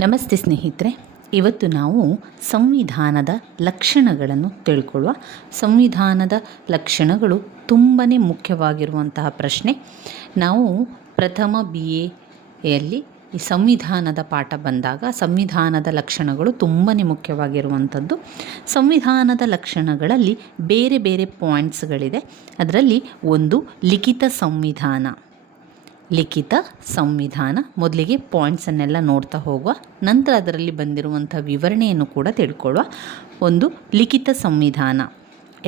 ನಮಸ್ತೆ ಸ್ನೇಹಿತರೆ, ಇವತ್ತು ನಾವು ಸಂವಿಧಾನದ ಲಕ್ಷಣಗಳನ್ನು ತಿಳ್ಕೊಳ್ಳುವ. ಸಂವಿಧಾನದ ಲಕ್ಷಣಗಳು ತುಂಬಾ ಮುಖ್ಯವಾಗಿರುವಂತಹ ಪ್ರಶ್ನೆ. ನಾವು ಪ್ರಥಮ BAಯಲ್ಲಿ ಈ ಸಂವಿಧಾನದ ಪಾಠ ಬಂದಾಗ ಸಂವಿಧಾನದ ಲಕ್ಷಣಗಳು ತುಂಬಾ ಮುಖ್ಯವಾಗಿರುವಂಥದ್ದು. ಸಂವಿಧಾನದ ಲಕ್ಷಣಗಳಲ್ಲಿ ಬೇರೆ ಬೇರೆ ಪಾಯಿಂಟ್ಸ್ಗಳಿದೆ. ಅದರಲ್ಲಿ ಒಂದು ಲಿಖಿತ ಸಂವಿಧಾನ. ಲಿಖಿತ ಸಂವಿಧಾನ, ಮೊದಲಿಗೆ ಪಾಯಿಂಟ್ಸನ್ನೆಲ್ಲ ನೋಡ್ತಾ ಹೋಗುವ, ನಂತರ ಅದರಲ್ಲಿ ಬಂದಿರುವಂಥ ವಿವರಣೆಯನ್ನು ಕೂಡ ತಿಳ್ಕೊಳ್ಳುವ. ಒಂದು ಲಿಖಿತ ಸಂವಿಧಾನ.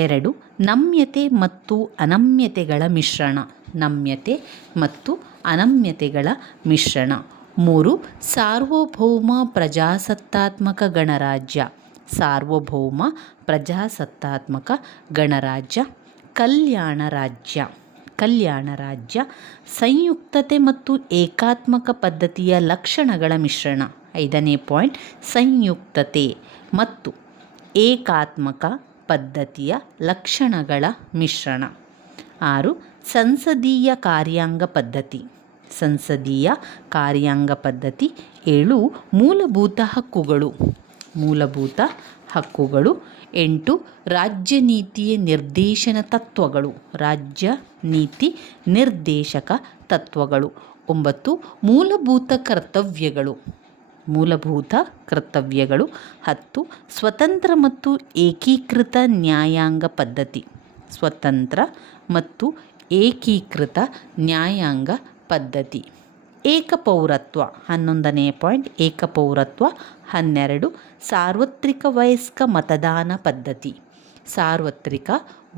ಎರಡು, ನಮ್ಯತೆ ಮತ್ತು ಅನಮ್ಯತೆಗಳ ಮಿಶ್ರಣ. ನಮ್ಯತೆ ಮತ್ತು ಅನಮ್ಯತೆಗಳ ಮಿಶ್ರಣ. ಮೂರು, ಸಾರ್ವಭೌಮ ಪ್ರಜಾಸತ್ತಾತ್ಮಕ ಗಣರಾಜ್ಯ. ಸಾರ್ವಭೌಮ ಪ್ರಜಾಸತ್ತಾತ್ಮಕ ಗಣರಾಜ್ಯ. ಕಲ್ಯಾಣ ರಾಜ್ಯ. ಕಲ್ಯಾಣ ರಾಜ್ಯ. ಸಂಯುಕ್ತತೆ ಮತ್ತು ಏಕಾತ್ಮಕ ಪದ್ಧತಿಯ ಲಕ್ಷಣಗಳ ಮಿಶ್ರಣ. ಐದನೇ ಪಾಯಿಂಟ್, ಸಂಯುಕ್ತತೆ ಮತ್ತು ಏಕಾತ್ಮಕ ಪದ್ಧತಿಯ ಲಕ್ಷಣಗಳ ಮಿಶ್ರಣ. ಆರು, ಸಂಸದೀಯ ಕಾರ್ಯಾಂಗ ಪದ್ಧತಿ. ಸಂಸದೀಯ ಕಾರ್ಯಾಂಗ ಪದ್ಧತಿ. ಏಳು, ಮೂಲಭೂತ ಹಕ್ಕುಗಳು. ಮೂಲಭೂತ ಹಕ್ಕುಗಳು. ಎಂಟು, ರಾಜ್ಯ ನೀತಿಯ ನಿರ್ದೇಶನ ತತ್ವಗಳು. ರಾಜ್ಯ ನೀತಿ ನಿರ್ದೇಶಕ ತತ್ವಗಳು. ಒಂಬತ್ತು, ಮೂಲಭೂತ ಕರ್ತವ್ಯಗಳು. ಮೂಲಭೂತ ಕರ್ತವ್ಯಗಳು. ಹತ್ತು, ಸ್ವತಂತ್ರ ಮತ್ತು ಏಕೀಕೃತ ನ್ಯಾಯಾಂಗ ಪದ್ಧತಿ. ಸ್ವತಂತ್ರ ಮತ್ತು ಏಕೀಕೃತ ನ್ಯಾಯಾಂಗ ಪದ್ಧತಿ. ಏಕಪೌರತ್ವ. 11ನೇ ಪಾಯಿಂಟ್, ಏಕಪೌರತ್ವ. 12, ಸಾರ್ವತ್ರಿಕ ವಯಸ್ಕ ಮತದಾನ ಪದ್ಧತಿ. ಸಾರ್ವತ್ರಿಕ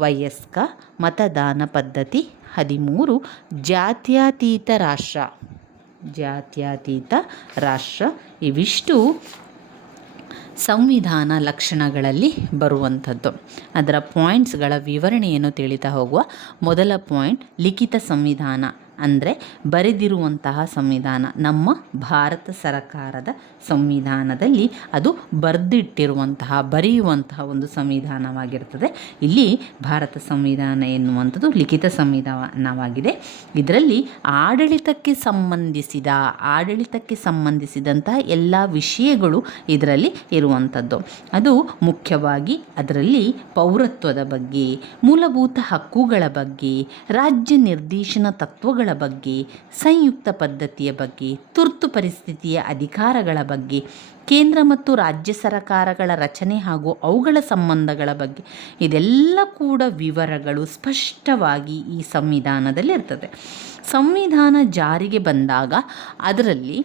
ವಯಸ್ಕ ಮತದಾನ ಪದ್ಧತಿ. 13, ಜಾತ್ಯತೀತ ರಾಷ್ಟ್ರ. ಜಾತ್ಯತೀತ ರಾಷ್ಟ್ರ. ಇವಿಷ್ಟು ಸಂವಿಧಾನ ಲಕ್ಷಣಗಳಲ್ಲಿ ಬರುವಂಥದ್ದು. ಅದರ ಪಾಯಿಂಟ್ಸ್ಗಳ ವಿವರಣೆಯನ್ನು ತಿಳಿತಾ ಹೋಗುವ. ಮೊದಲ ಪಾಯಿಂಟ್, ಲಿಖಿತ ಸಂವಿಧಾನ ಅಂದರೆ ಬರೆದಿರುವಂತಹ ಸಂವಿಧಾನ. ನಮ್ಮ ಭಾರತ ಸರ್ಕಾರದ ಸಂವಿಧಾನದಲ್ಲಿ ಅದು ಬರೆಯುವಂತಹ ಒಂದು ಸಂವಿಧಾನವಾಗಿರ್ತದೆ. ಇಲ್ಲಿ ಭಾರತ ಸಂವಿಧಾನ ಎನ್ನುವಂಥದ್ದು ಲಿಖಿತ ಸಂವಿಧಾನವಾಗಿದೆ. ಇದರಲ್ಲಿ ಆಡಳಿತಕ್ಕೆ ಸಂಬಂಧಿಸಿದಂತಹ ಎಲ್ಲ ವಿಷಯಗಳು ಇದರಲ್ಲಿ ಇರುವಂಥದ್ದು. ಅದು ಮುಖ್ಯವಾಗಿ ಅದರಲ್ಲಿ ಪೌರತ್ವದ ಬಗ್ಗೆ, ಮೂಲಭೂತ ಹಕ್ಕುಗಳ ಬಗ್ಗೆ, ರಾಜ್ಯ ನಿರ್ದೇಶನ ತತ್ವಗಳ ಬಗ್ಗೆ, ಸಂಯುಕ್ತ ಪದ್ಧತಿಯ ಬಗ್ಗೆ, ತುರ್ತು ಪರಿಸ್ಥಿತಿಯ ಅಧಿಕಾರಗಳ ಬಗ್ಗೆ, ಕೇಂದ್ರ ಮತ್ತು ರಾಜ್ಯ ಸರ್ಕಾರಗಳ ರಚನೆ ಹಾಗೂ ಅವುಗಳ ಸಂಬಂಧಗಳ ಬಗ್ಗೆ, ಇದೆಲ್ಲ ಕೂಡ ವಿವರಗಳು ಸ್ಪಷ್ಟವಾಗಿ ಈ ಸಂವಿಧಾನದಲ್ಲಿ ಇರ್ತದೆ. ಸಂವಿಧಾನ ಜಾರಿಗೆ ಬಂದಾಗ ಅದರಲ್ಲಿ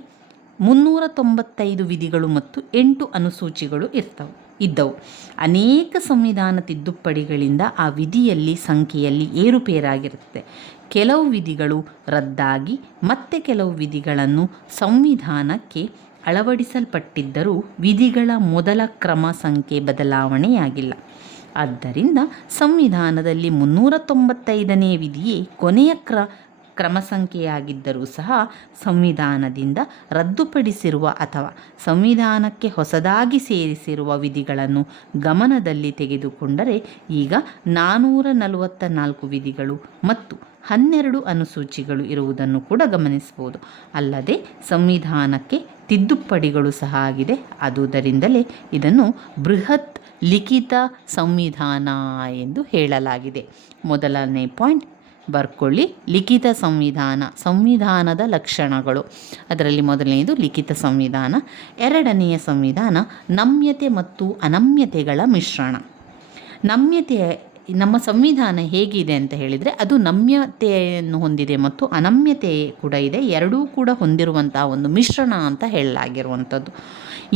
395 ವಿಧಿಗಳು ಮತ್ತು 8 ಅನುಸೂಚಿಗಳು ಇದ್ದವು. ಅನೇಕ ಸಂವಿಧಾನ ತಿದ್ದುಪಡಿಗಳಿಂದ ಆ ವಿಧಿಯಲ್ಲಿ ಸಂಖ್ಯೆಯಲ್ಲಿ ಏರುಪೇರಾಗಿರುತ್ತೆ. ಕೆಲವು ವಿಧಿಗಳು ರದ್ದಾಗಿ ಮತ್ತೆ ಕೆಲವು ವಿಧಿಗಳನ್ನು ಸಂವಿಧಾನಕ್ಕೆ ಅಳವಡಿಸಲ್ಪಟ್ಟಿದ್ದರೂ ವಿಧಿಗಳ ಮೊದಲ ಕ್ರಮ ಸಂಖ್ಯೆ ಬದಲಾವಣೆಯಾಗಿಲ್ಲ. ಆದ್ದರಿಂದ ಸಂವಿಧಾನದಲ್ಲಿ 395ನೇ ವಿಧಿಯೇ ಕೊನೆಯ ಕ್ರಮ ಸಂಖ್ಯೆಯಾಗಿದ್ದರೂ ಸಹ ಸಂವಿಧಾನದಿಂದ ರದ್ದುಪಡಿಸಿರುವ ಅಥವಾ ಸಂವಿಧಾನಕ್ಕೆ ಹೊಸದಾಗಿ ಸೇರಿಸಿರುವ ವಿಧಿಗಳನ್ನು ಗಮನದಲ್ಲಿ ತೆಗೆದುಕೊಂಡರೆ ಈಗ 444 ವಿಧಿಗಳು ಮತ್ತು 12 ಅನುಸೂಚಿಗಳು ಇರುವುದನ್ನು ಕೂಡ ಗಮನಿಸಬಹುದು. ಅಲ್ಲದೆ ಸಂವಿಧಾನಕ್ಕೆ ತಿದ್ದುಪಡಿಗಳು ಸಹ ಆಗಿದೆ. ಆದುದರಿಂದಲೇ ಇದನ್ನು ಬೃಹತ್ ಲಿಖಿತ ಸಂವಿಧಾನ ಎಂದು ಹೇಳಲಾಗಿದೆ. ಮೊದಲನೇ ಪಾಯಿಂಟ್ ಬರ್ಕೊಳ್ಳಿ, ಲಿಖಿತ ಸಂವಿಧಾನ. ಸಂವಿಧಾನದ ಲಕ್ಷಣಗಳು. ಅದರಲ್ಲಿ ಮೊದಲನೆಯದು ಲಿಖಿತ ಸಂವಿಧಾನ. ಎರಡನೆಯ ಸಂವಿಧಾನ ನಮ್ಯತೆ ಮತ್ತು ಅನಮ್ಯತೆಗಳ ಮಿಶ್ರಣ. ನಮ್ಮ ಸಂವಿಧಾನ ಹೇಗಿದೆ ಅಂತ ಹೇಳಿದರೆ ಅದು ನಮ್ಯತೆಯನ್ನು ಹೊಂದಿದೆ ಮತ್ತು ಅನಮ್ಯತೆ ಕೂಡ ಇದೆ. ಎರಡೂ ಕೂಡ ಹೊಂದಿರುವಂತಹ ಒಂದು ಮಿಶ್ರಣ ಅಂತ ಹೇಳಲಾಗಿರುವಂಥದ್ದು.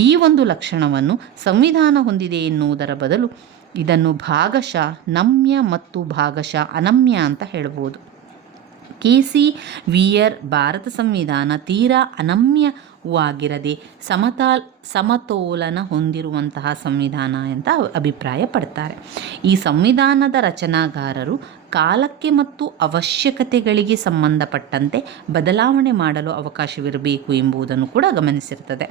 ಈ ಒಂದು ಲಕ್ಷಣವನ್ನು ಸಂವಿಧಾನ ಹೊಂದಿದೆ ಎನ್ನುವುದರ ಬದಲು ಇದನ್ನು ಭಾಗಶಃ ನಮ್ಯ ಮತ್ತು ಭಾಗಶಃ ಅನಮ್ಯ ಅಂತ ಹೇಳ್ಬೋದು. KC ವೀಯರ್ ಭಾರತ ಸಂವಿಧಾನ ತೀರಾ ಅನಮ್ಯವಾಗಿರದೆ ಸಮತೋಲನ ಹೊಂದಿರುವಂತಹ ಸಂವಿಧಾನ ಅಂತ ಅಭಿಪ್ರಾಯ ಪಡ್ತಾರೆ. ಈ ಸಂವಿಧಾನದ ರಚನಾಕಾರರು ಕಾಲಕ್ಕೆ ಮತ್ತು ಅವಶ್ಯಕತೆಗಳಿಗೆ ಸಂಬಂಧಪಟ್ಟಂತೆ ಬದಲಾವಣೆ ಮಾಡಲು ಅವಕಾಶವಿರಬೇಕು ಎಂಬುದನ್ನು ಕೂಡ ಗಮನಿಸಿರ್ತದೆ.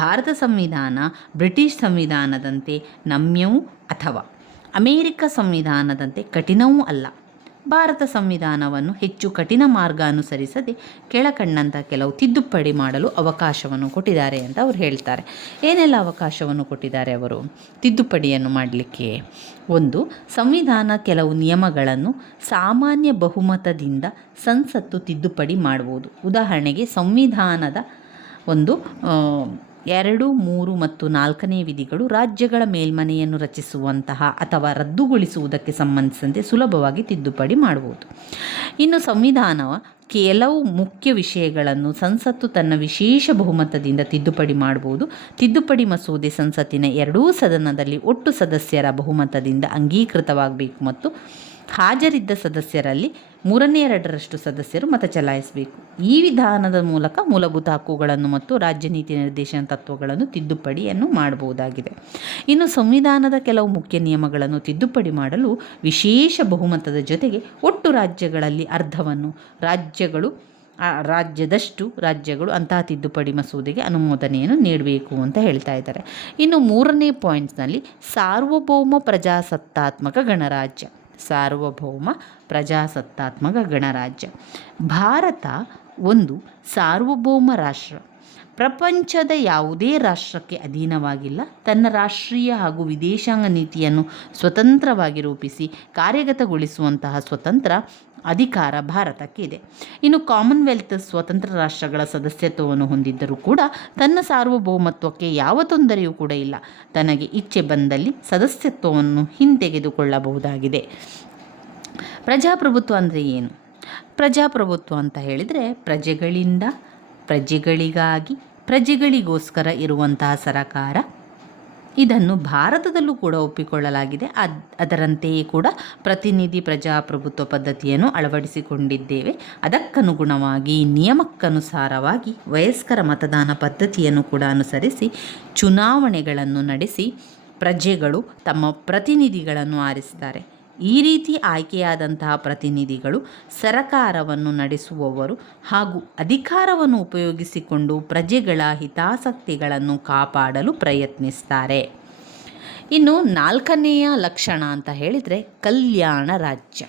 ಭಾರತ ಸಂವಿಧಾನ ಬ್ರಿಟಿಷ್ ಸಂವಿಧಾನದಂತೆ ನಮ್ಯವೂ ಅಥವಾ ಅಮೇರಿಕ ಸಂವಿಧಾನದಂತೆ ಕಠಿಣವೂ ಅಲ್ಲ. ಭಾರತ ಸಂವಿಧಾನವನ್ನು ಹೆಚ್ಚು ಕಠಿಣ ಮಾರ್ಗ ಅನುಸರಿಸದೆ ಕೆಳಕಂಡಂಥ ಕೆಲವು ತಿದ್ದುಪಡಿ ಮಾಡಲು ಅವಕಾಶವನ್ನು ಕೊಟ್ಟಿದ್ದಾರೆ ಅಂತ ಅವರು ಹೇಳ್ತಾರೆ. ಏನೆಲ್ಲ ಅವಕಾಶವನ್ನು ಕೊಟ್ಟಿದ್ದಾರೆ ಅವರು ತಿದ್ದುಪಡಿಯನ್ನು ಮಾಡಲಿಕ್ಕೆ? ಒಂದು, ಸಂವಿಧಾನ ಕೆಲವು ನಿಯಮಗಳನ್ನು ಸಾಮಾನ್ಯ ಬಹುಮತದಿಂದ ಸಂಸತ್ತು ತಿದ್ದುಪಡಿ ಮಾಡುವುದು. ಉದಾಹರಣೆಗೆ ಸಂವಿಧಾನದ ಒಂದು 2, 3 ಮತ್ತು 4ನೇ ವಿಧಿಗಳು ರಾಜ್ಯಗಳ ಮೇಲ್ಮನೆಯನ್ನು ರಚಿಸುವಂತಹ ಅಥವಾ ರದ್ದುಗೊಳಿಸುವುದಕ್ಕೆ ಸಂಬಂಧಿಸಿದಂತೆ ಸುಲಭವಾಗಿ ತಿದ್ದುಪಡಿ ಮಾಡುವುದು. ಇನ್ನು ಸಂವಿಧಾನವ ಕೆಲವು ಮುಖ್ಯ ವಿಷಯಗಳನ್ನು ಸಂಸತ್ತು ತನ್ನ ವಿಶೇಷ ಬಹುಮತದಿಂದ ತಿದ್ದುಪಡಿ ಮಾಡಬಹುದು. ತಿದ್ದುಪಡಿ ಮಸೂದೆ ಸಂಸತ್ತಿನ ಎರಡೂ ಸದನದಲ್ಲಿ ಒಟ್ಟು ಸದಸ್ಯರ ಬಹುಮತದಿಂದ ಅಂಗೀಕೃತವಾಗಬೇಕು ಮತ್ತು ಹಾಜರಿದ್ದ ಸದಸ್ಯರಲ್ಲಿ 3/2 ಸದಸ್ಯರು ಮತ ಚಲಾಯಿಸಬೇಕು. ಈ ವಿಧಾನದ ಮೂಲಕ ಮೂಲಭೂತ ಹಕ್ಕುಗಳನ್ನು ಮತ್ತು ರಾಜ್ಯ ನೀತಿ ನಿರ್ದೇಶನ ತತ್ವಗಳನ್ನು ತಿದ್ದುಪಡಿಯನ್ನು ಮಾಡಬಹುದಾಗಿದೆ. ಇನ್ನು ಸಂವಿಧಾನದ ಕೆಲವು ಮುಖ್ಯ ನಿಯಮಗಳನ್ನು ತಿದ್ದುಪಡಿ ಮಾಡಲು ವಿಶೇಷ ಬಹುಮತದ ಜೊತೆಗೆ ಒಟ್ಟು ರಾಜ್ಯಗಳಲ್ಲಿ ಅರ್ಧವನ್ನು ರಾಜ್ಯದಷ್ಟು ರಾಜ್ಯಗಳು ಅಂತಹ ತಿದ್ದುಪಡಿ ಮಸೂದೆಗೆ ಅನುಮೋದನೆಯನ್ನು ನೀಡಬೇಕು ಅಂತ ಹೇಳ್ತಾ ಇದ್ದಾರೆ. ಇನ್ನು 3ನೇ ಪಾಯಿಂಟ್ಸ್ನಲ್ಲಿ ಸಾರ್ವಭೌಮ ಪ್ರಜಾಸತ್ತಾತ್ಮಕ ಗಣರಾಜ್ಯ. ಸಾರ್ವಭೌಮ ಪ್ರಜಾಸತ್ತಾತ್ಮಕ ಗಣರಾಜ್ಯ. ಭಾರತ ಒಂದು ಸಾರ್ವಭೌಮ ರಾಷ್ಟ್ರ. ಪ್ರಪಂಚದ ಯಾವುದೇ ರಾಷ್ಟ್ರಕ್ಕೆ ಅಧೀನವಾಗಿಲ್ಲ. ತನ್ನ ರಾಷ್ಟ್ರೀಯ ಹಾಗೂ ವಿದೇಶಾಂಗ ನೀತಿಯನ್ನು ಸ್ವತಂತ್ರವಾಗಿ ರೂಪಿಸಿ ಕಾರ್ಯಗತಗೊಳಿಸುವಂತಹ ಸ್ವತಂತ್ರ ಅಧಿಕಾರ ಭಾರತಕ್ಕೆ ಇದೆ. ಇನ್ನು ಕಾಮನ್ವೆಲ್ತ್ ಸ್ವತಂತ್ರ ರಾಷ್ಟ್ರಗಳ ಸದಸ್ಯತ್ವವನ್ನು ಹೊಂದಿದ್ದರೂ ಕೂಡ ತನ್ನ ಸಾರ್ವಭೌಮತ್ವಕ್ಕೆ ಯಾವ ತೊಂದರೆಯೂ ಕೂಡ ಇಲ್ಲ. ತನಗೆ ಇಚ್ಛೆ ಬಂದಲ್ಲಿ ಸದಸ್ಯತ್ವವನ್ನು ಹಿಂತೆಗೆದುಕೊಳ್ಳಬಹುದಾಗಿದೆ. ಪ್ರಜಾಪ್ರಭುತ್ವ ಅಂದರೆ ಏನು? ಪ್ರಜಾಪ್ರಭುತ್ವ ಅಂತ ಹೇಳಿದರೆ ಪ್ರಜೆಗಳಿಂದ, ಪ್ರಜೆಗಳಿಗಾಗಿ, ಪ್ರಜೆಗಳಿಗೋಸ್ಕರ ಇರುವಂತಹ ಸರಕಾರ. ಇದನ್ನು ಭಾರತದಲ್ಲೂ ಕೂಡ ಒಪ್ಪಿಕೊಳ್ಳಲಾಗಿದೆ. ಅದರಂತೆಯೇ ಕೂಡ ಪ್ರತಿನಿಧಿ ಪ್ರಜಾಪ್ರಭುತ್ವ ಪದ್ಧತಿಯನ್ನು ಅಳವಡಿಸಿಕೊಂಡಿದ್ದೇವೆ. ಅದಕ್ಕನುಗುಣವಾಗಿ ನಿಯಮಕ್ಕನುಸಾರವಾಗಿ ವಯಸ್ಕರ ಮತದಾನ ಪದ್ಧತಿಯನ್ನು ಕೂಡ ಅನುಸರಿಸಿ ಚುನಾವಣೆಗಳನ್ನು ನಡೆಸಿ ಪ್ರಜೆಗಳು ತಮ್ಮ ಪ್ರತಿನಿಧಿಗಳನ್ನು ಆರಿಸ್ತಾರೆ. ಈ ರೀತಿ ಆಯ್ಕೆಯಾದಂತಹ ಪ್ರತಿನಿಧಿಗಳು ಸರಕಾರವನ್ನು ನಡೆಸುವವರು ಹಾಗೂ ಅಧಿಕಾರವನ್ನು ಉಪಯೋಗಿಸಿಕೊಂಡು ಪ್ರಜೆಗಳ ಹಿತಾಸಕ್ತಿಗಳನ್ನು ಕಾಪಾಡಲು ಪ್ರಯತ್ನಿಸ್ತಾರೆ. ಇನ್ನು 4ನೆಯ ಲಕ್ಷಣ ಅಂತ ಹೇಳಿದರೆ ಕಲ್ಯಾಣ ರಾಜ್ಯ.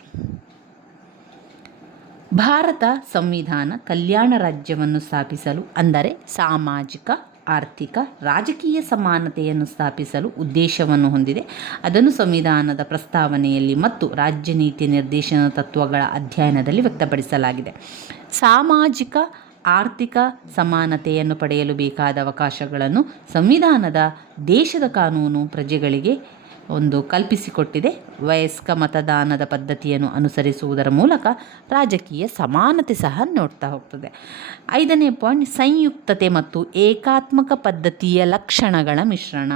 ಭಾರತ ಸಂವಿಧಾನ ಕಲ್ಯಾಣ ರಾಜ್ಯವನ್ನು ಸ್ಥಾಪಿಸಲು, ಅಂದರೆ ಸಾಮಾಜಿಕ, ಆರ್ಥಿಕ, ರಾಜಕೀಯ ಸಮಾನತೆಯನ್ನು ಸ್ಥಾಪಿಸಲು ಉದ್ದೇಶವನ್ನು ಹೊಂದಿದೆ. ಅದನ್ನು ಸಂವಿಧಾನದ ಪ್ರಸ್ತಾವನೆಯಲ್ಲಿ ಮತ್ತು ರಾಜ್ಯ ನೀತಿ ನಿರ್ದೇಶನ ತತ್ವಗಳ ಅಧ್ಯಯನದಲ್ಲಿ ವ್ಯಕ್ತಪಡಿಸಲಾಗಿದೆ. ಸಾಮಾಜಿಕ, ಆರ್ಥಿಕ ಸಮಾನತೆಯನ್ನು ಪಡೆಯಲು ಬೇಕಾದ ಅವಕಾಶಗಳನ್ನು ಸಂವಿಧಾನದ ದೇಶದ ಕಾನೂನು ಪ್ರಜೆಗಳಿಗೆ ಕಲ್ಪಿಸಿಕೊಟ್ಟಿದೆ. ವಯಸ್ಕ ಮತದಾನದ ಪದ್ಧತಿಯನ್ನು ಅನುಸರಿಸುವುದರ ಮೂಲಕ ರಾಜಕೀಯ ಸಮಾನತೆ ಸಹ ನೋಡ್ತಾ ಹೋಗ್ತದೆ. 5ನೇ ಪಾಯಿಂಟ್, ಸಂಯುಕ್ತತೆ ಮತ್ತು ಏಕಾತ್ಮಕ ಪದ್ಧತಿಯ ಲಕ್ಷಣಗಳ ಮಿಶ್ರಣ.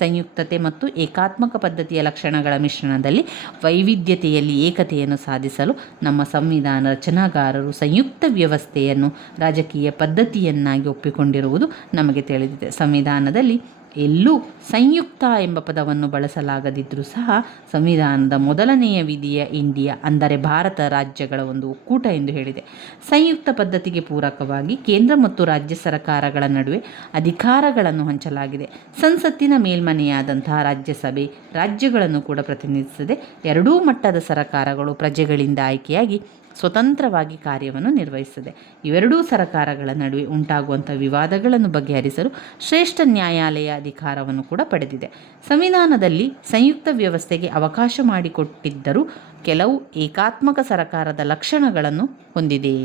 ಸಂಯುಕ್ತತೆ ಮತ್ತು ಏಕಾತ್ಮಕ ಪದ್ಧತಿಯ ಲಕ್ಷಣಗಳ ಮಿಶ್ರಣದಲ್ಲಿ ವೈವಿಧ್ಯತೆಯಲ್ಲಿ ಏಕತೆಯನ್ನು ಸಾಧಿಸಲು ನಮ್ಮ ಸಂವಿಧಾನ ರಚನಾಕಾರರು ಸಂಯುಕ್ತ ವ್ಯವಸ್ಥೆಯನ್ನು ರಾಜಕೀಯ ಪದ್ಧತಿಯನ್ನಾಗಿ ಒಪ್ಪಿಕೊಂಡಿರುವುದು ನಮಗೆ ತಿಳಿದಿದೆ. ಸಂವಿಧಾನದಲ್ಲಿ ಎಲ್ಲೂ ಸಂಯುಕ್ತ ಎಂಬ ಪದವನ್ನು ಬಳಸಲಾಗದಿದ್ದರೂ ಸಹ ಸಂವಿಧಾನದ 1ನೆಯ ವಿಧಿಯ ಇಂಡಿಯಾ, ಅಂದರೆ ಭಾರತ ರಾಜ್ಯಗಳ ಒಂದು ಒಕ್ಕೂಟ ಎಂದು ಹೇಳಿದೆ. ಸಂಯುಕ್ತ ಪದ್ಧತಿಗೆ ಪೂರಕವಾಗಿ ಕೇಂದ್ರ ಮತ್ತು ರಾಜ್ಯ ಸರ್ಕಾರಗಳ ನಡುವೆ ಅಧಿಕಾರಗಳನ್ನು ಹಂಚಲಾಗಿದೆ. ಸಂಸತ್ತಿನ ಮೇಲ್ಮನೆಯಾದಂತಹ ರಾಜ್ಯಸಭೆ ರಾಜ್ಯಗಳನ್ನು ಕೂಡ ಪ್ರತಿನಿಧಿಸದೆ ಎರಡೂ ಮಟ್ಟದ ಸರ್ಕಾರಗಳು ಪ್ರಜೆಗಳಿಂದ ಆಯ್ಕೆಯಾಗಿ ಸ್ವತಂತ್ರವಾಗಿ ಕಾರ್ಯವನ್ನು ನಿರ್ವಹಿಸುತ್ತದೆ. ಇವೆರಡೂ ಸರ್ಕಾರಗಳ ನಡುವೆ ಉಂಟಾಗುವಂಥ ವಿವಾದಗಳನ್ನು ಬಗೆಹರಿಸಲು ಶ್ರೇಷ್ಠ ನ್ಯಾಯಾಲಯ ಅಧಿಕಾರವನ್ನು ಕೂಡ ಪಡೆದಿದೆ. ಸಂವಿಧಾನದಲ್ಲಿ ಸಂಯುಕ್ತ ವ್ಯವಸ್ಥೆಗೆ ಅವಕಾಶ ಮಾಡಿಕೊಟ್ಟಿದ್ದರೂ ಕೆಲವು ಏಕಾತ್ಮಕ ಸರ್ಕಾರದ ಲಕ್ಷಣಗಳನ್ನು ಹೊಂದಿದೆ.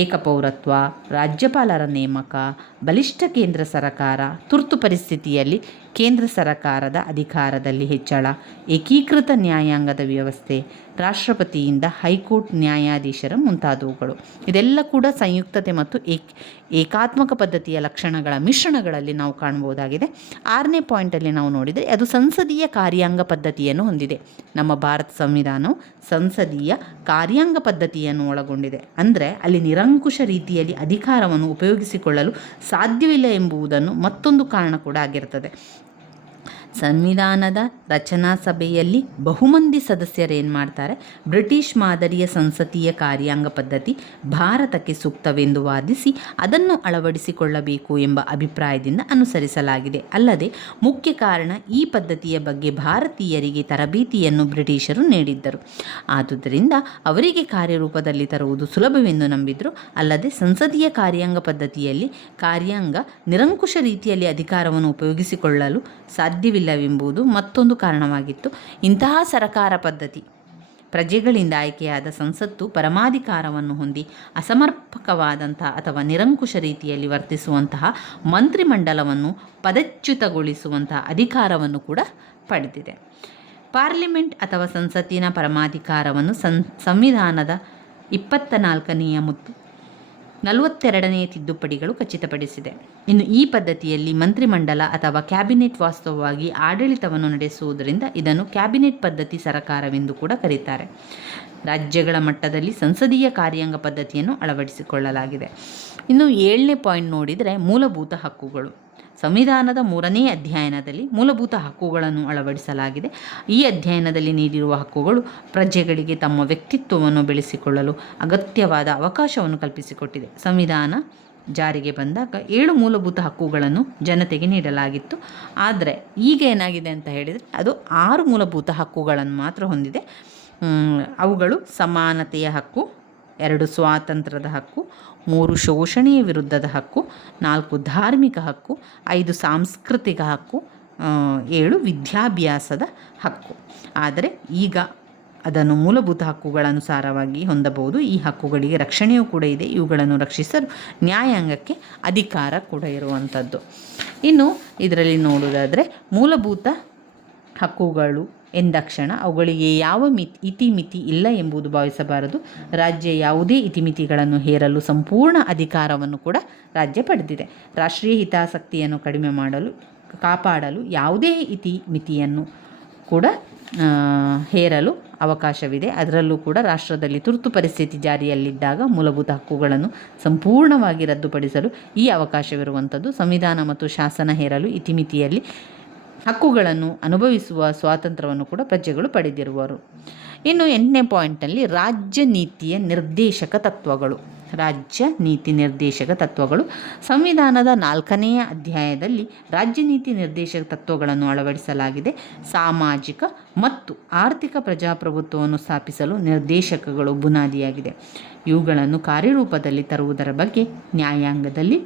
ಏಕಪೌರತ್ವ, ರಾಜ್ಯಪಾಲರ ನೇಮಕ, ಬಲಿಷ್ಠ ಕೇಂದ್ರ ಸರ್ಕಾರ, ತುರ್ತು ಪರಿಸ್ಥಿತಿಯಲ್ಲಿ ಕೇಂದ್ರ ಸರ್ಕಾರದ ಅಧಿಕಾರದಲ್ಲಿ ಹೆಚ್ಚಳ, ಏಕೀಕೃತ ನ್ಯಾಯಾಂಗದ ವ್ಯವಸ್ಥೆ, ರಾಷ್ಟ್ರಪತಿಯಿಂದ ಹೈಕೋರ್ಟ್ ನ್ಯಾಯಾಧೀಶರ ಮುಂತಾದವುಗಳು. ಇದೆಲ್ಲ ಕೂಡ ಸಂಯುಕ್ತತೆ ಮತ್ತು ಏಕಾತ್ಮಕ ಪದ್ಧತಿಯ ಲಕ್ಷಣಗಳ ಮಿಶ್ರಣಗಳಲ್ಲಿ ನಾವು ಕಾಣಬಹುದಾಗಿದೆ. 6ನೇ ಪಾಯಿಂಟಲ್ಲಿ ನಾವು ನೋಡಿದರೆ ಅದು ಸಂಸದೀಯ ಕಾರ್ಯಾಂಗ ಪದ್ಧತಿಯನ್ನು ಹೊಂದಿದೆ. ನಮ್ಮ ಭಾರತ ಸಂವಿಧಾನವು ಸಂಸದೀಯ ಕಾರ್ಯಾಂಗ ಪದ್ಧತಿಯನ್ನು ಒಳಗೊಂಡಿದೆ. ಅಂದರೆ ಅಲ್ಲಿ ನಿರಂಕುಶ ರೀತಿಯಲ್ಲಿ ಅಧಿಕಾರವನ್ನು ಉಪಯೋಗಿಸಿಕೊಳ್ಳಲು ಸಾಧ್ಯವಿಲ್ಲ ಎಂಬುದನ್ನು ಮತ್ತೊಂದು ಕಾರಣ ಕೂಡ ಆಗಿರುತ್ತದೆ. ಸಂವಿಧಾನದ ರಚನಾ ಸಭೆಯಲ್ಲಿ ಬಹುಮಂದಿ ಸದಸ್ಯರು ಏನು ಮಾಡ್ತಾರೆ, ಬ್ರಿಟಿಷ್ ಮಾದರಿಯ ಸಂಸದೀಯ ಕಾರ್ಯಾಂಗ ಪದ್ಧತಿ ಭಾರತಕ್ಕೆ ಸೂಕ್ತವೆಂದು ವಾದಿಸಿ ಅದನ್ನು ಅಳವಡಿಸಿಕೊಳ್ಳಬೇಕು ಎಂಬ ಅಭಿಪ್ರಾಯದಿಂದ ಅನುಸರಿಸಲಾಗಿದೆ. ಅಲ್ಲದೆ ಮುಖ್ಯ ಕಾರಣ, ಈ ಪದ್ಧತಿಯ ಬಗ್ಗೆ ಭಾರತೀಯರಿಗೆ ತರಬೇತಿಯನ್ನು ಬ್ರಿಟಿಷರು ನೀಡಿದ್ದರು. ಆದುದರಿಂದ ಅವರಿಗೆ ಕಾರ್ಯರೂಪದಲ್ಲಿ ತರುವುದು ಸುಲಭವೆಂದು ನಂಬಿದರು. ಅಲ್ಲದೆ ಸಂಸದೀಯ ಕಾರ್ಯಾಂಗ ಪದ್ಧತಿಯಲ್ಲಿ ಕಾರ್ಯಾಂಗ ನಿರಂಕುಶ ರೀತಿಯಲ್ಲಿ ಅಧಿಕಾರವನ್ನು ಉಪಯೋಗಿಸಿಕೊಳ್ಳಲು ಸಾಧ್ಯವಿಲ್ಲವೆಂಬುದು ಮತ್ತೊಂದು ಕಾರಣವಾಗಿತ್ತು. ಇಂತಹ ಸರಕಾರ ಪದ್ಧತಿ ಪ್ರಜೆಗಳಿಂದ ಆಯ್ಕೆಯಾದ ಸಂಸತ್ತು ಪರಮಾಧಿಕಾರವನ್ನು ಹೊಂದಿ ಅಸಮರ್ಪಕವಾದಂತಹ ಅಥವಾ ನಿರಂಕುಶ ರೀತಿಯಲ್ಲಿ ವರ್ತಿಸುವಂತಹ ಮಂತ್ರಿಮಂಡಲವನ್ನು ಪದಚ್ಯುತಗೊಳಿಸುವಂತಹ ಅಧಿಕಾರವನ್ನು ಕೂಡ ಪಡೆದಿದೆ. ಪಾರ್ಲಿಮೆಂಟ್ ಅಥವಾ ಸಂಸತ್ತಿನ ಪರಮಾಧಿಕಾರವನ್ನು ಸಂವಿಧಾನದ 24ನೇ ಮತ್ತು 42ನೇ ತಿದ್ದುಪಡಿಗಳು ಖಚಿತಪಡಿಸಿದೆ. ಇನ್ನು ಈ ಪದ್ಧತಿಯಲ್ಲಿ ಮಂತ್ರಿಮಂಡಲ ಅಥವಾ ಕ್ಯಾಬಿನೆಟ್ ವಾಸ್ತವವಾಗಿ ಆಡಳಿತವನ್ನು ನಡೆಸುವುದರಿಂದ ಇದನ್ನು ಕ್ಯಾಬಿನೆಟ್ ಪದ್ಧತಿ ಸರಕಾರವೆಂದು ಕೂಡ ಕರೀತಾರೆ. ರಾಜ್ಯಗಳ ಮಟ್ಟದಲ್ಲಿ ಸಂಸದೀಯ ಕಾರ್ಯಾಂಗ ಪದ್ಧತಿಯನ್ನು ಅಳವಡಿಸಿಕೊಳ್ಳಲಾಗಿದೆ. ಇನ್ನು 7ನೇ ಪಾಯಿಂಟ್ ನೋಡಿದರೆ ಮೂಲಭೂತ ಹಕ್ಕುಗಳು. ಸಂವಿಧಾನದ 3ನೇ ಅಧ್ಯಯನದಲ್ಲಿ ಮೂಲಭೂತ ಹಕ್ಕುಗಳನ್ನು ಅಳವಡಿಸಲಾಗಿದೆ. ಈ ಅಧ್ಯಯನದಲ್ಲಿ ನೀಡಿರುವ ಹಕ್ಕುಗಳು ಪ್ರಜೆಗಳಿಗೆ ತಮ್ಮ ವ್ಯಕ್ತಿತ್ವವನ್ನು ಬೆಳೆಸಿಕೊಳ್ಳಲು ಅಗತ್ಯವಾದ ಅವಕಾಶವನ್ನು ಕಲ್ಪಿಸಿಕೊಟ್ಟಿದೆ. ಸಂವಿಧಾನ ಜಾರಿಗೆ ಬಂದಾಗ 7 ಮೂಲಭೂತ ಹಕ್ಕುಗಳನ್ನು ಜನತೆಗೆ ನೀಡಲಾಗಿತ್ತು. ಆದರೆ ಈಗ ಏನಾಗಿದೆ ಅಂತ ಹೇಳಿದರೆ ಅದು 6 ಮೂಲಭೂತ ಹಕ್ಕುಗಳನ್ನು ಮಾತ್ರ ಹೊಂದಿದೆ. ಅವುಗಳು ಸಮಾನತೆಯ ಹಕ್ಕು, 2 ಸ್ವಾತಂತ್ರ್ಯದ ಹಕ್ಕು, 3 ಶೋಷಣೆಯ ವಿರುದ್ಧದ ಹಕ್ಕು, 4 ಧಾರ್ಮಿಕ ಹಕ್ಕು, 5 ಸಾಂಸ್ಕೃತಿಕ ಹಕ್ಕು, 7 ವಿದ್ಯಾಭ್ಯಾಸದ ಹಕ್ಕು. ಆದರೆ ಈಗ ಅದನ್ನು ಮೂಲಭೂತ ಹಕ್ಕುಗಳ ಅನುಸಾರವಾಗಿ ಹೊಂದಬಹುದು. ಈ ಹಕ್ಕುಗಳಿಗೆ ರಕ್ಷಣೆಯೂ ಕೂಡ ಇದೆ. ಇವುಗಳನ್ನು ರಕ್ಷಿಸಲು ನ್ಯಾಯಾಂಗಕ್ಕೆ ಅಧಿಕಾರ ಕೂಡ ಇರುವಂಥದ್ದು. ಇನ್ನು ಇದರಲ್ಲಿ ನೋಡುವುದಾದರೆ ಮೂಲಭೂತ ಹಕ್ಕುಗಳು ಎಂದಕ್ಷಣ ಅವುಗಳಿಗೆ ಯಾವ ಇತಿಮಿತಿ ಇಲ್ಲ ಎಂಬುದು ಭಾವಿಸಬಾರದು. ರಾಜ್ಯ ಯಾವುದೇ ಇತಿಮಿತಿಗಳನ್ನು ಹೇರಲು ಸಂಪೂರ್ಣ ಅಧಿಕಾರವನ್ನು ಕೂಡ ರಾಜ್ಯ ಪಡೆದಿದೆ. ರಾಷ್ಟ್ರೀಯ ಹಿತಾಸಕ್ತಿಯನ್ನು ಕಡಿಮೆ ಮಾಡಲು ಕಾಪಾಡಲು ಯಾವುದೇ ಇತಿಮಿತಿಯನ್ನು ಕೂಡ ಹೇರಲು ಅವಕಾಶವಿದೆ. ಅದರಲ್ಲೂ ಕೂಡ ರಾಷ್ಟ್ರದಲ್ಲಿ ತುರ್ತು ಪರಿಸ್ಥಿತಿ ಜಾರಿಯಲ್ಲಿದ್ದಾಗ ಮೂಲಭೂತ ಹಕ್ಕುಗಳನ್ನು ಸಂಪೂರ್ಣವಾಗಿ ರದ್ದುಪಡಿಸಲು ಈ ಅವಕಾಶವಿರುವಂಥದ್ದು. ಸಂವಿಧಾನ ಮತ್ತು ಶಾಸನ ಹೇರಲು ಇತಿಮಿತಿಯಲ್ಲಿ ಹಕ್ಕುಗಳನ್ನು ಅನುಭವಿಸುವ ಸ್ವಾತಂತ್ರ್ಯವನ್ನು ಕೂಡ ಪ್ರಜೆಗಳು ಪಡೆದಿರುವರು. ಇನ್ನು 8ನೇ ಪಾಯಿಂಟಲ್ಲಿ ರಾಜ್ಯ ನೀತಿಯ ನಿರ್ದೇಶಕ ತತ್ವಗಳು. ರಾಜ್ಯ ನೀತಿ ನಿರ್ದೇಶಕ ತತ್ವಗಳು ಸಂವಿಧಾನದ 4ನೇ ಅಧ್ಯಾಯದಲ್ಲಿ ರಾಜ್ಯ ನೀತಿ ನಿರ್ದೇಶಕ ತತ್ವಗಳನ್ನು ಅಳವಡಿಸಲಾಗಿದೆ. ಸಾಮಾಜಿಕ ಮತ್ತು ಆರ್ಥಿಕ ಪ್ರಜಾಪ್ರಭುತ್ವವನ್ನು ಸ್ಥಾಪಿಸಲು ನಿರ್ದೇಶಕಗಳು ಬುನಾದಿಯಾಗಿದೆ. ಇವುಗಳನ್ನು ಕಾರ್ಯರೂಪದಲ್ಲಿ ತರುವುದರ ಬಗ್ಗೆ ನ್ಯಾಯಾಂಗದಲ್ಲಿ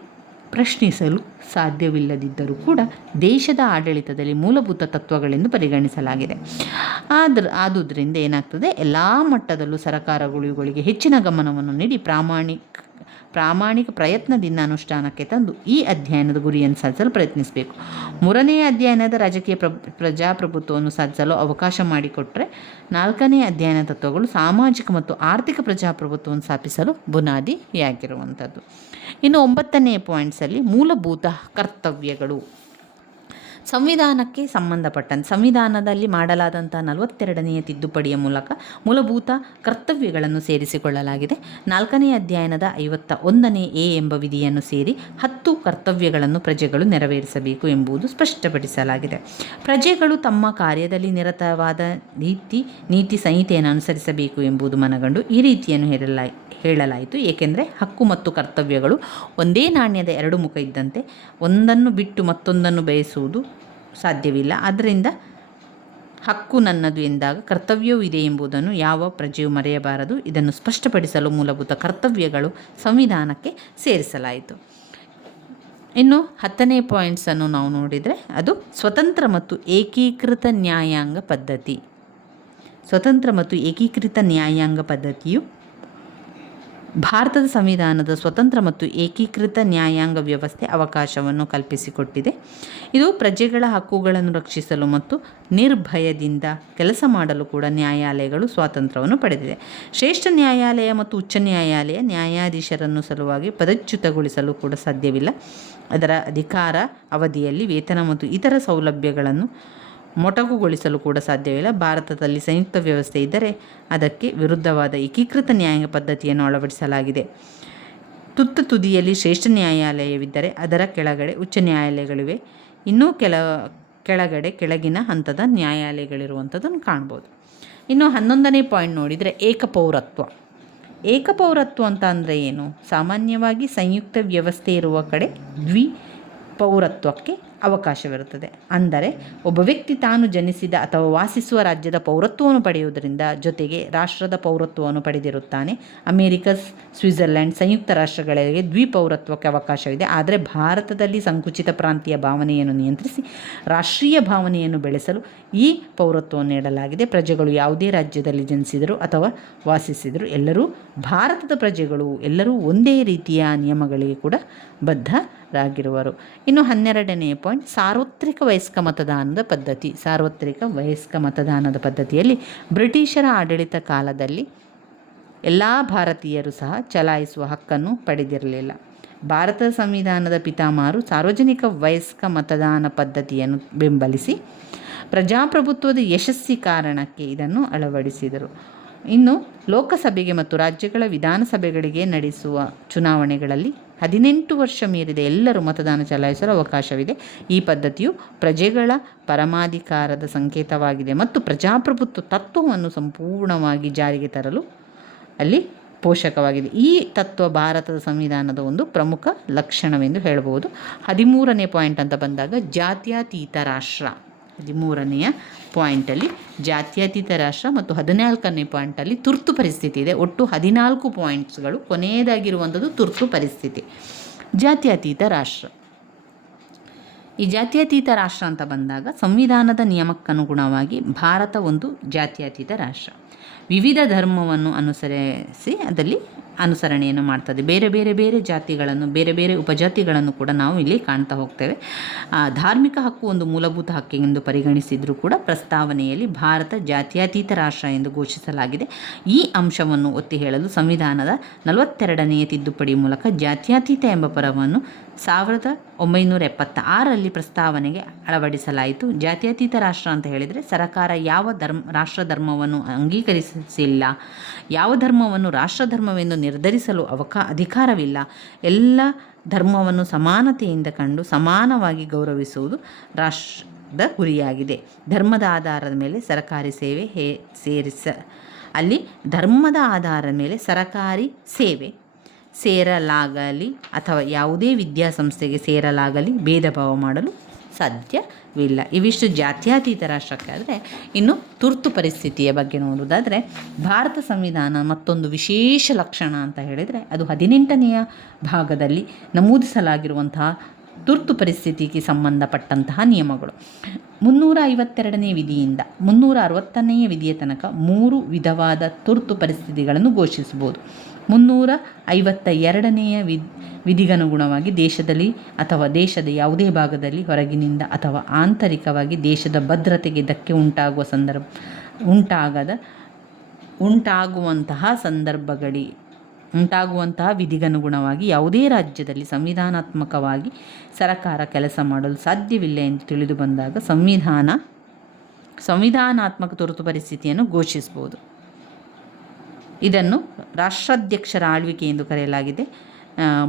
ಪ್ರಶ್ನಿಸಲು ಸಾಧ್ಯವಿಲ್ಲದಿದ್ದರೂ ಕೂಡ ದೇಶದ ಆಡಳಿತದಲ್ಲಿ ಮೂಲಭೂತ ತತ್ವಗಳೆಂದು ಪರಿಗಣಿಸಲಾಗಿದೆ. ಆದುದರಿಂದ ಏನಾಗ್ತದೆ, ಎಲ್ಲ ಮಟ್ಟದಲ್ಲೂ ಸರ್ಕಾರಗಳು ಇವುಗಳಿಗೆ ಹೆಚ್ಚಿನ ಗಮನವನ್ನು ನೀಡಿ ಪ್ರಾಮಾಣಿಕ ಪ್ರಯತ್ನದಿಂದ ಅನುಷ್ಠಾನಕ್ಕೆ ತಂದು ಈ ಅಧ್ಯಯನದ ಗುರಿಯನ್ನು ಸಾಧಿಸಲು ಪ್ರಯತ್ನಿಸಬೇಕು. 3ನೇ ಅಧ್ಯಯನದ ರಾಜಕೀಯ ಪ್ರಜಾಪ್ರಭುತ್ವವನ್ನು ಸಾಧಿಸಲು ಅವಕಾಶ ಮಾಡಿಕೊಟ್ಟರೆ 4ನೇ ಅಧ್ಯಯನ ತತ್ವಗಳು ಸಾಮಾಜಿಕ ಮತ್ತು ಆರ್ಥಿಕ ಪ್ರಜಾಪ್ರಭುತ್ವವನ್ನು ಸ್ಥಾಪಿಸಲು ಬುನಾದಿಯಾಗಿರುವಂಥದ್ದು. ಇನ್ನು 9ನೇ ಪಾಯಿಂಟ್ಸಲ್ಲಿ ಮೂಲಭೂತ ಕರ್ತವ್ಯಗಳು. ಸಂವಿಧಾನಕ್ಕೆ ಸಂಬಂಧಪಟ್ಟಂತೆ ಸಂವಿಧಾನದಲ್ಲಿ ಮಾಡಲಾದಂಥ 42ನೇ ತಿದ್ದುಪಡಿಯ ಮೂಲಕ ಮೂಲಭೂತ ಕರ್ತವ್ಯಗಳನ್ನು ಸೇರಿಸಿಕೊಳ್ಳಲಾಗಿದೆ. 4ನೇ ಅಧ್ಯಯನದ 51ನೇ ಎ ಎಂಬ ವಿಧಿಯನ್ನು ಸೇರಿ 10 ಕರ್ತವ್ಯಗಳನ್ನು ಪ್ರಜೆಗಳು ನೆರವೇರಿಸಬೇಕು ಎಂಬುದು ಸ್ಪಷ್ಟಪಡಿಸಲಾಗಿದೆ. ಪ್ರಜೆಗಳು ತಮ್ಮ ಕಾರ್ಯದಲ್ಲಿ ನಿರತವಾದ ನೀತಿ ಸಂಹಿತೆಯನ್ನು ಅನುಸರಿಸಬೇಕು ಎಂಬುದು ಮನಗಂಡು ಈ ರೀತಿಯನ್ನು ಹೇಳಲಾಯಿತು. ಏಕೆಂದರೆ ಹಕ್ಕು ಮತ್ತು ಕರ್ತವ್ಯಗಳು ಒಂದೇ ನಾಣ್ಯದ 2 ಮುಖ ಇದ್ದಂತೆ, ಒಂದನ್ನು ಬಿಟ್ಟು ಮತ್ತೊಂದನ್ನು ಬಯಸುವುದು ಸಾಧ್ಯವಿಲ್ಲ. ಆದ್ದರಿಂದ ಹಕ್ಕು ನನ್ನದು ಎಂದಾಗ ಕರ್ತವ್ಯವೂ ಇದೆ ಎಂಬುದನ್ನು ಯಾವ ಪ್ರಜೆಯೂ ಮರೆಯಬಾರದು. ಇದನ್ನು ಸ್ಪಷ್ಟಪಡಿಸಲು ಮೂಲಭೂತ ಕರ್ತವ್ಯಗಳು ಸಂವಿಧಾನಕ್ಕೆ ಸೇರಿಸಲಾಯಿತು. ಇನ್ನು 10ನೇ ಪಾಯಿಂಟ್ಸನ್ನು ನಾವು ನೋಡಿದರೆ ಅದು ಸ್ವತಂತ್ರ ಮತ್ತು ಏಕೀಕೃತ ನ್ಯಾಯಾಂಗ ಪದ್ಧತಿ. ಸ್ವತಂತ್ರ ಮತ್ತು ಏಕೀಕೃತ ನ್ಯಾಯಾಂಗ ಪದ್ಧತಿಯು ಭಾರತದ ಸಂವಿಧಾನದ ಸ್ವತಂತ್ರ ಮತ್ತು ಏಕೀಕೃತ ನ್ಯಾಯಾಂಗ ವ್ಯವಸ್ಥೆ ಅವಕಾಶವನ್ನು ಕಲ್ಪಿಸಿಕೊಟ್ಟಿದೆ. ಇದು ಪ್ರಜೆಗಳ ಹಕ್ಕುಗಳನ್ನು ರಕ್ಷಿಸಲು ಮತ್ತು ನಿರ್ಭಯದಿಂದ ಕೆಲಸ ಮಾಡಲು ಕೂಡ ನ್ಯಾಯಾಲಯಗಳು ಸ್ವಾತಂತ್ರ್ಯವನ್ನು ಪಡೆದಿದೆ. ಶ್ರೇಷ್ಠ ನ್ಯಾಯಾಲಯ ಮತ್ತು ಉಚ್ಚ ನ್ಯಾಯಾಲಯ ನ್ಯಾಯಾಧೀಶರನ್ನು ಸಲುವಾಗಿ ಪದಚ್ಯುತಗೊಳಿಸಲು ಕೂಡ ಸಾಧ್ಯವಿಲ್ಲ. ಅದರ ಅಧಿಕಾರ ಅವಧಿಯಲ್ಲಿ ವೇತನ ಮತ್ತು ಇತರ ಸೌಲಭ್ಯಗಳನ್ನು ಮೊಟಕುಗೊಳಿಸಲು ಕೂಡ ಸಾಧ್ಯವಿಲ್ಲ. ಭಾರತದಲ್ಲಿ ಸಂಯುಕ್ತ ವ್ಯವಸ್ಥೆ ಇದ್ದರೆ ಅದಕ್ಕೆ ವಿರುದ್ಧವಾದ ಏಕೀಕೃತ ನ್ಯಾಯಾಂಗ ಪದ್ಧತಿಯನ್ನು ಅಳವಡಿಸಲಾಗಿದೆ. ತುದಿಯಲ್ಲಿ ಶ್ರೇಷ್ಠ ನ್ಯಾಯಾಲಯವಿದ್ದರೆ ಅದರ ಕೆಳಗಡೆ ಉಚ್ಚ ನ್ಯಾಯಾಲಯಗಳಿವೆ. ಇನ್ನೂ ಕೆಳಗಿನ ಹಂತದ ನ್ಯಾಯಾಲಯಗಳಿರುವಂಥದ್ದನ್ನು ಕಾಣ್ಬೋದು. ಇನ್ನು 11ನೇ ಪಾಯಿಂಟ್ ನೋಡಿದರೆ ಏಕಪೌರತ್ವ. ಏಕಪೌರತ್ವ ಅಂತ ಅಂದರೆ ಏನು? ಸಾಮಾನ್ಯವಾಗಿ ಸಂಯುಕ್ತ ವ್ಯವಸ್ಥೆ ಇರುವ ಕಡೆ ದ್ವಿಪೌರತ್ವಕ್ಕೆ ಅವಕಾಶವಿರುತ್ತದೆ. ಅಂದರೆ ಒಬ್ಬ ವ್ಯಕ್ತಿ ತಾನು ಜನಿಸಿದ ಅಥವಾ ವಾಸಿಸುವ ರಾಜ್ಯದ ಪೌರತ್ವವನ್ನು ಪಡೆಯುವುದರಿಂದ ಜೊತೆಗೆ ರಾಷ್ಟ್ರದ ಪೌರತ್ವವನ್ನು ಪಡೆದಿರುತ್ತಾನೆ. ಅಮೇರಿಕ, ಸ್ವಿಟ್ಜರ್ಲೆಂಡ್, ಸಂಯುಕ್ತ ರಾಷ್ಟ್ರಗಳಿಗೆ ದ್ವಿಪೌರತ್ವಕ್ಕೆ ಅವಕಾಶವಿದೆ. ಆದರೆ ಭಾರತದಲ್ಲಿ ಸಂಕುಚಿತ ಪ್ರಾಂತೀಯ ಭಾವನೆಯನ್ನು ನಿಯಂತ್ರಿಸಿ ರಾಷ್ಟ್ರೀಯ ಭಾವನೆಯನ್ನು ಬೆಳೆಸಲು ಈ ಪೌರತ್ವವನ್ನು ನೀಡಲಾಗಿದೆ. ಪ್ರಜೆಗಳು ಯಾವುದೇ ರಾಜ್ಯದಲ್ಲಿ ಜನಿಸಿದರು ಅಥವಾ ವಾಸಿಸಿದರು ಎಲ್ಲರೂ ಭಾರತದ ಪ್ರಜೆಗಳು, ಎಲ್ಲರೂ ಒಂದೇ ರೀತಿಯ ನಿಯಮಗಳಿಗೆ ಕೂಡ ಬದ್ಧರಾಗಿರುವರು. ಇನ್ನು 12ನೇ ಪಾಯಿಂಟ್ ಸಾರ್ವತ್ರಿಕ ವಯಸ್ಕ ಮತದಾನದ ಪದ್ಧತಿ. ಸಾರ್ವತ್ರಿಕ ವಯಸ್ಕ ಮತದಾನದ ಪದ್ಧತಿಯಲ್ಲಿ ಬ್ರಿಟಿಷರ ಆಡಳಿತ ಕಾಲದಲ್ಲಿ ಎಲ್ಲ ಭಾರತೀಯರು ಸಹ ಚಲಾಯಿಸುವ ಹಕ್ಕನ್ನು ಪಡೆದಿರಲಿಲ್ಲ. ಭಾರತದ ಸಂವಿಧಾನದ ಪಿತಾಮಹರು ಸಾರ್ವಜನಿಕ ವಯಸ್ಕ ಮತದಾನ ಪದ್ಧತಿಯನ್ನು ಬೆಂಬಲಿಸಿ ಪ್ರಜಾಪ್ರಭುತ್ವದ ಯಶಸ್ವಿ ಕಾರಣಕ್ಕೆ ಇದನ್ನು ಅಳವಡಿಸಿದರು. ಇನ್ನು ಲೋಕಸಭೆಗೆ ಮತ್ತು ರಾಜ್ಯಗಳ ವಿಧಾನಸಭೆಗಳಿಗೆ ನಡೆಸುವ ಚುನಾವಣೆಗಳಲ್ಲಿ 18 ವರ್ಷ ಮೀರಿದ ಎಲ್ಲರೂ ಮತದಾನ ಚಲಾಯಿಸಲು ಅವಕಾಶವಿದೆ. ಈ ಪದ್ಧತಿಯು ಪ್ರಜೆಗಳ ಪರಮಾಧಿಕಾರದ ಸಂಕೇತವಾಗಿದೆ ಮತ್ತು ಪ್ರಜಾಪ್ರಭುತ್ವ ತತ್ವವನ್ನು ಸಂಪೂರ್ಣವಾಗಿ ಜಾರಿಗೆ ತರಲು ಅಲ್ಲಿ ಪೋಷಕವಾಗಿದೆ. ಈ ತತ್ವ ಭಾರತದ ಸಂವಿಧಾನದ ಒಂದು ಪ್ರಮುಖ ಲಕ್ಷಣವೆಂದು ಹೇಳಬಹುದು. 13ನೇ ಪಾಯಿಂಟ್ ಅಂತ ಬಂದಾಗ ಜಾತ್ಯತೀತ ರಾಷ್ಟ್ರ. 13ನೆಯ ಪಾಯಿಂಟಲ್ಲಿ ಜಾತ್ಯತೀತ ರಾಷ್ಟ್ರ ಮತ್ತು 14ನೇ ಪಾಯಿಂಟಲ್ಲಿ ತುರ್ತು ಪರಿಸ್ಥಿತಿ ಇದೆ. ಒಟ್ಟು 14 ಪಾಯಿಂಟ್ಸ್ಗಳು. ಕೊನೆಯದಾಗಿರುವಂಥದ್ದು ತುರ್ತು ಪರಿಸ್ಥಿತಿ. ಜಾತ್ಯತೀತ ರಾಷ್ಟ್ರ. ಈ ಜಾತ್ಯತೀತ ರಾಷ್ಟ್ರ ಅಂತ ಬಂದಾಗ ಸಂವಿಧಾನದ ನಿಯಮಕ್ಕನುಗುಣವಾಗಿ ಭಾರತ ಒಂದು ಜಾತ್ಯತೀತ ರಾಷ್ಟ್ರ. ವಿವಿಧ ಧರ್ಮವನ್ನು ಅನುಸರಿಸಿ ಅದರಲ್ಲಿ ಅನುಸರಣೆಯನ್ನು ಮಾಡ್ತದೆ. ಬೇರೆ ಬೇರೆ ಬೇರೆ ಜಾತಿಗಳನ್ನು, ಬೇರೆ ಬೇರೆ ಉಪಜಾತಿಗಳನ್ನು ಕೂಡ ನಾವು ಇಲ್ಲಿ ಕಾಣ್ತಾ ಹೋಗ್ತೇವೆ. ಧಾರ್ಮಿಕ ಹಕ್ಕು ಒಂದು ಮೂಲಭೂತ ಹಕ್ಕೆಂದು ಪರಿಗಣಿಸಿದರೂ ಕೂಡ ಪ್ರಸ್ತಾವನೆಯಲ್ಲಿ ಭಾರತ ಜಾತ್ಯತೀತ ರಾಷ್ಟ್ರ ಎಂದು ಘೋಷಿಸಲಾಗಿದೆ. ಈ ಅಂಶವನ್ನು ಒತ್ತಿ ಹೇಳಲು ಸಂವಿಧಾನದ 42ನೇ ತಿದ್ದುಪಡಿ ಮೂಲಕ ಜಾತ್ಯತೀತ ಎಂಬ ಪದವನ್ನು 1976ರಲ್ಲಿ ಪ್ರಸ್ತಾವನೆಗೆ ಅಳವಡಿಸಲಾಯಿತು. ಜಾತ್ಯತೀತ ರಾಷ್ಟ್ರ ಅಂತ ಹೇಳಿದರೆ ಸರ್ಕಾರ ಯಾವ ರಾಷ್ಟ್ರ ಧರ್ಮವನ್ನು ಅಂಗೀಕರಿಸಿಲ್ಲ, ಯಾವ ಧರ್ಮವನ್ನು ರಾಷ್ಟ್ರ ಧರ್ಮವೆಂದು ನಿರ್ಧರಿಸಲು ಅಧಿಕಾರವಿಲ್ಲ, ಎಲ್ಲ ಧರ್ಮವನ್ನು ಸಮಾನತೆಯಿಂದ ಕಂಡು ಸಮಾನವಾಗಿ ಗೌರವಿಸುವುದು ರಾಷ್ಟ್ರದ ಗುರಿಯಾಗಿದೆ. ಧರ್ಮದ ಆಧಾರದ ಮೇಲೆ ಸರ್ಕಾರಿ ಸೇವೆ ಅಲ್ಲಿ ಧರ್ಮದ ಆಧಾರದ ಮೇಲೆ ಸರ್ಕಾರಿ ಸೇವೆ ಸೇರಲಾಗಲಿ ಅಥವಾ ಯಾವುದೇ ವಿದ್ಯಾಸಂಸ್ಥೆಗೆ ಸೇರಲಾಗಲಿ ಭೇದ ಭಾವ ಮಾಡಲು ಸಾಧ್ಯವಿಲ್ಲ. ಇವಿಷ್ಟು ಜಾತ್ಯತೀತ ರಾಷ್ಟ್ರಕ್ಕಾದರೆ. ಇನ್ನು ತುರ್ತು ಪರಿಸ್ಥಿತಿಯ ಬಗ್ಗೆ ನೋಡುವುದಾದರೆ ಭಾರತ ಸಂವಿಧಾನ ಮತ್ತೊಂದು ವಿಶೇಷ ಲಕ್ಷಣ ಅಂತ ಹೇಳಿದರೆ ಅದು 18ನೆಯ ಭಾಗದಲ್ಲಿ ನಮೂದಿಸಲಾಗಿರುವಂತಹ ತುರ್ತು ಪರಿಸ್ಥಿತಿಗೆ ಸಂಬಂಧಪಟ್ಟಂತಹ ನಿಯಮಗಳು. 352ನೇ ವಿಧಿಯಿಂದ 360ನೇ ವಿಧಿಯ ತನಕ 3 ವಿಧವಾದ ತುರ್ತು ಪರಿಸ್ಥಿತಿಗಳನ್ನು ಘೋಷಿಸಬಹುದು. 352ನೇ ವಿಧಿಗನುಗುಣವಾಗಿ ದೇಶದಲ್ಲಿ ಅಥವಾ ದೇಶದ ಯಾವುದೇ ಭಾಗದಲ್ಲಿ ಹೊರಗಿನಿಂದ ಅಥವಾ ಆಂತರಿಕವಾಗಿ ದೇಶದ ಭದ್ರತೆಗೆ ಧಕ್ಕೆ ಉಂಟಾಗುವಂತಹ ವಿಧಿಗನುಗುಣವಾಗಿ ಯಾವುದೇ ರಾಜ್ಯದಲ್ಲಿ ಸಂವಿಧಾನಾತ್ಮಕವಾಗಿ ಸರ್ಕಾರ ಕೆಲಸ ಮಾಡಲು ಸಾಧ್ಯವಿಲ್ಲ ಎಂದು ತಿಳಿದು ಬಂದಾಗ ಸಂವಿಧಾನಾತ್ಮಕ ತುರ್ತು ಪರಿಸ್ಥಿತಿಯನ್ನು ಘೋಷಿಸಬಹುದು. ಇದನ್ನು ರಾಷ್ಟ್ರಾಧ್ಯಕ್ಷರ ಆಳ್ವಿಕೆ ಎಂದು ಕರೆಯಲಾಗಿದೆ.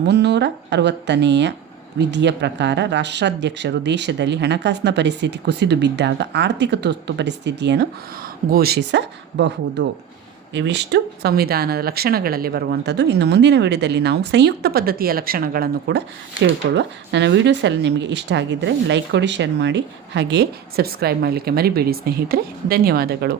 360ನೇ ವಿಧಿಯ ಪ್ರಕಾರ ರಾಷ್ಟ್ರಾಧ್ಯಕ್ಷರು ದೇಶದಲ್ಲಿ ಹಣಕಾಸಿನ ಪರಿಸ್ಥಿತಿ ಕುಸಿದು ಬಿದ್ದಾಗ ಆರ್ಥಿಕ ತುರ್ತು ಪರಿಸ್ಥಿತಿಯನ್ನು ಘೋಷಿಸಬಹುದು. ಇವಿಷ್ಟು ಸಂವಿಧಾನದ ಲಕ್ಷಣಗಳಲ್ಲಿ ಬರುವಂಥದ್ದು. ಇನ್ನು ಮುಂದಿನ ವಿಡಿಯೋದಲ್ಲಿ ನಾವು ಸಂಯುಕ್ತ ಪದ್ಧತಿಯ ಲಕ್ಷಣಗಳನ್ನು ಕೂಡ ತಿಳ್ಕೊಳ್ಳುವ. ನನ್ನ ವೀಡಿಯೋಸ್ ಎಲ್ಲ ನಿಮಗೆ ಇಷ್ಟ ಆಗಿದ್ದರೆ ಲೈಕ್ ಕೊಡಿ, ಶೇರ್ ಮಾಡಿ, ಹಾಗೆಯೇ ಸಬ್ಸ್ಕ್ರೈಬ್ ಮಾಡಲಿಕ್ಕೆ ಮರಿಬೇಡಿ ಸ್ನೇಹಿತರೆ. ಧನ್ಯವಾದಗಳು.